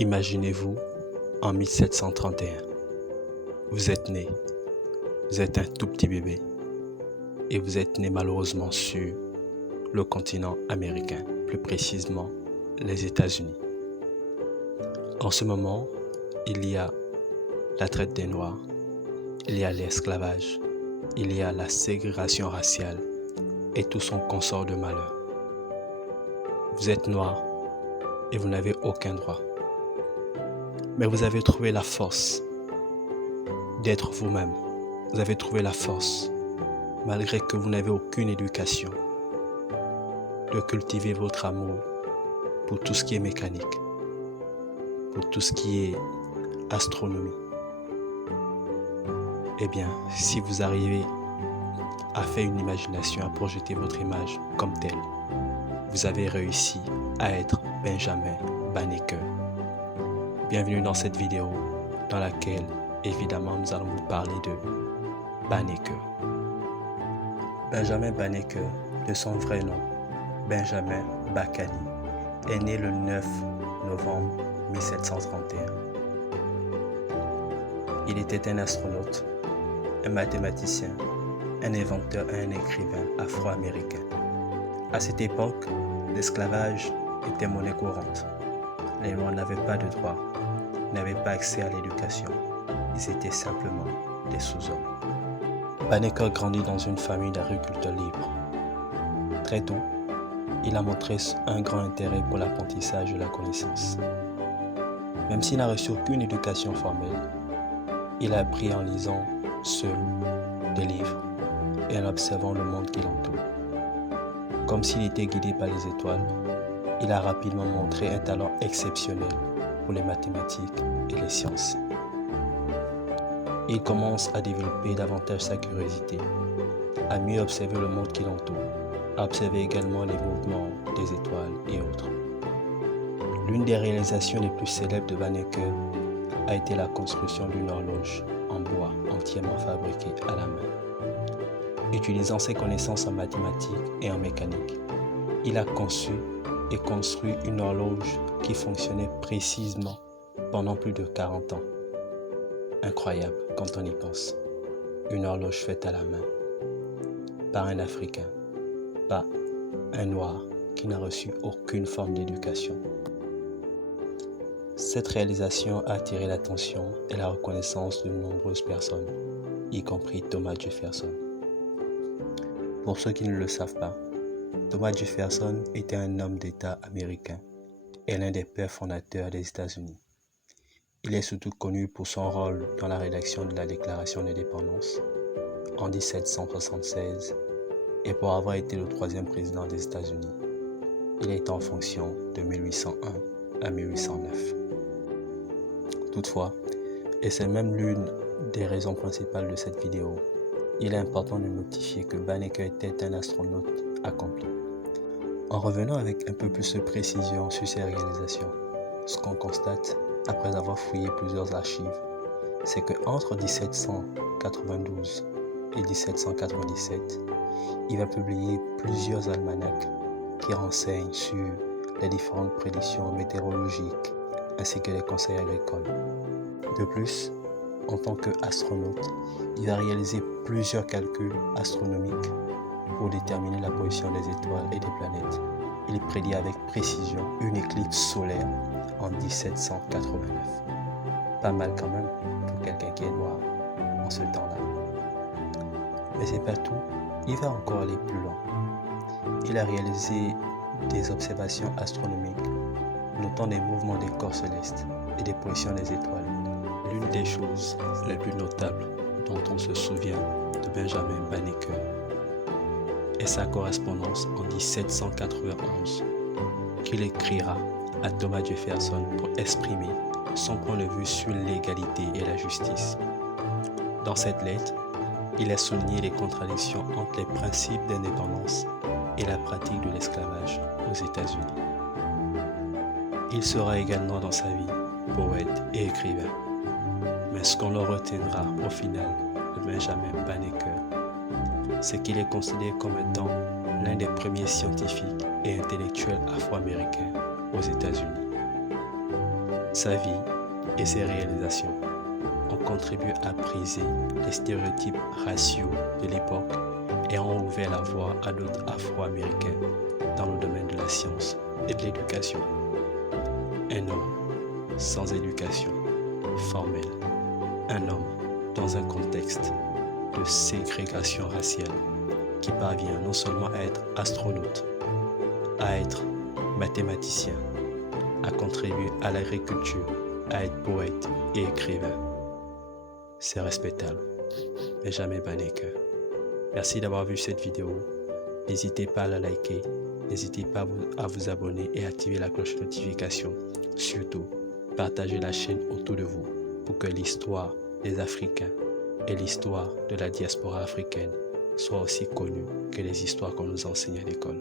Imaginez-vous en 1731. Vous êtes né, vous êtes un tout petit bébé et vous êtes né malheureusement sur le continent américain, plus précisément les États-Unis. En ce moment, il y a la traite des Noirs, il y a l'esclavage, il y a la ségrégation raciale et tout son consort de malheur. Vous êtes noir et vous n'avez aucun droit. Mais vous avez trouvé la force d'être vous-même. Vous avez trouvé la force, malgré que vous n'avez aucune éducation, de cultiver votre amour pour tout ce qui est mécanique, pour tout ce qui est astronomie. Eh bien, si vous arrivez à faire une imagination, à projeter votre image comme telle, vous avez réussi à être Benjamin Banneker. Bienvenue dans cette vidéo dans laquelle, évidemment, nous allons vous parler de Banneker. Benjamin Banneker, de son vrai nom, Benjamin Bakani, est né le 9 novembre 1731. Il était un astronaute, un mathématicien, un inventeur et un écrivain afro-américain. À cette époque, l'esclavage était monnaie courante. Les Noirs n'avaient pas de droits, n'avaient pas accès à l'éducation. Ils étaient simplement des sous-hommes. Banneker grandit dans une famille d'agriculteurs libres. Très tôt, il a montré un grand intérêt pour l'apprentissage de la connaissance. Même s'il n'a reçu aucune éducation formelle, il a appris en lisant seul des livres et en observant le monde qui l'entoure. Comme s'il était guidé par les étoiles, il a rapidement montré un talent exceptionnel pour les mathématiques et les sciences. Il commence à développer davantage sa curiosité, à mieux observer le monde qui l'entoure, à observer également les mouvements des étoiles et autres. L'une des réalisations les plus célèbres de Banneker a été la construction d'une horloge en bois entièrement fabriquée à la main. Utilisant ses connaissances en mathématiques et en mécanique, il a conçu et construit une horloge qui fonctionnait précisément pendant plus de 40 ans. Incroyable quand on y pense. Une horloge faite à la main, par un Africain, pas un Noir qui n'a reçu aucune forme d'éducation. Cette réalisation a attiré l'attention et la reconnaissance de nombreuses personnes, y compris Thomas Jefferson. Pour ceux qui ne le savent pas, Thomas Jefferson était un homme d'État américain et l'un des pères fondateurs des États-Unis. Il est surtout connu pour son rôle dans la rédaction de la Déclaration d'indépendance en 1776 et pour avoir été le troisième président des États-Unis. Il est en fonction de 1801 à 1809. Toutefois, et c'est même l'une des raisons principales de cette vidéo, il est important de notifier que Banneker était un astronaute accompli. En revenant avec un peu plus de précision sur ses réalisations, ce qu'on constate après avoir fouillé plusieurs archives, c'est qu'entre 1792 et 1797, il va publier plusieurs almanachs qui renseignent sur les différentes prédictions météorologiques ainsi que les conseils agricoles. De plus, en tant qu'astronaute, il va réaliser plusieurs calculs astronomiques pour déterminer la position des étoiles et des planètes. Il prédit avec précision une éclipse solaire en 1789. Pas mal quand même pour quelqu'un qui est noir en ce temps-là. Mais c'est pas tout, il va encore aller plus loin. Il a réalisé des observations astronomiques, notant des mouvements des corps célestes et des positions des étoiles. L'une des choses les plus notables dont on se souvient de Benjamin Banneker est sa correspondance en 1791 qu'il écrira à Thomas Jefferson pour exprimer son point de vue sur l'égalité et la justice. Dans cette lettre, il a souligné les contradictions entre les principes d'indépendance et la pratique de l'esclavage aux États-Unis. Il sera également dans sa vie poète et écrivain. Mais ce qu'on le retiendra au final de Benjamin Banneker, c'est qu'il est considéré comme étant l'un des premiers scientifiques et intellectuels afro-américains aux États-Unis. sa vie et ses réalisations ont contribué à briser les stéréotypes raciaux de l'époque et ont ouvert la voie à d'autres Afro-Américains dans le domaine de la science et de l'éducation. Un homme sans éducation formelle, un homme dans un contexte de ségrégation raciale qui parvient non seulement à être astronaute, à être mathématicien, à contribuer à l'agriculture, à être poète et écrivain. C'est respectable, mais jamais bannéque. Merci d'avoir vu cette vidéo. N'hésitez pas à la liker, n'hésitez pas à vous abonner et activer la cloche de notification. Surtout, partagez la chaîne autour de vous pour que l'histoire des Africains et l'histoire de la diaspora africaine soient aussi connues que les histoires qu'on nous enseigne à l'école.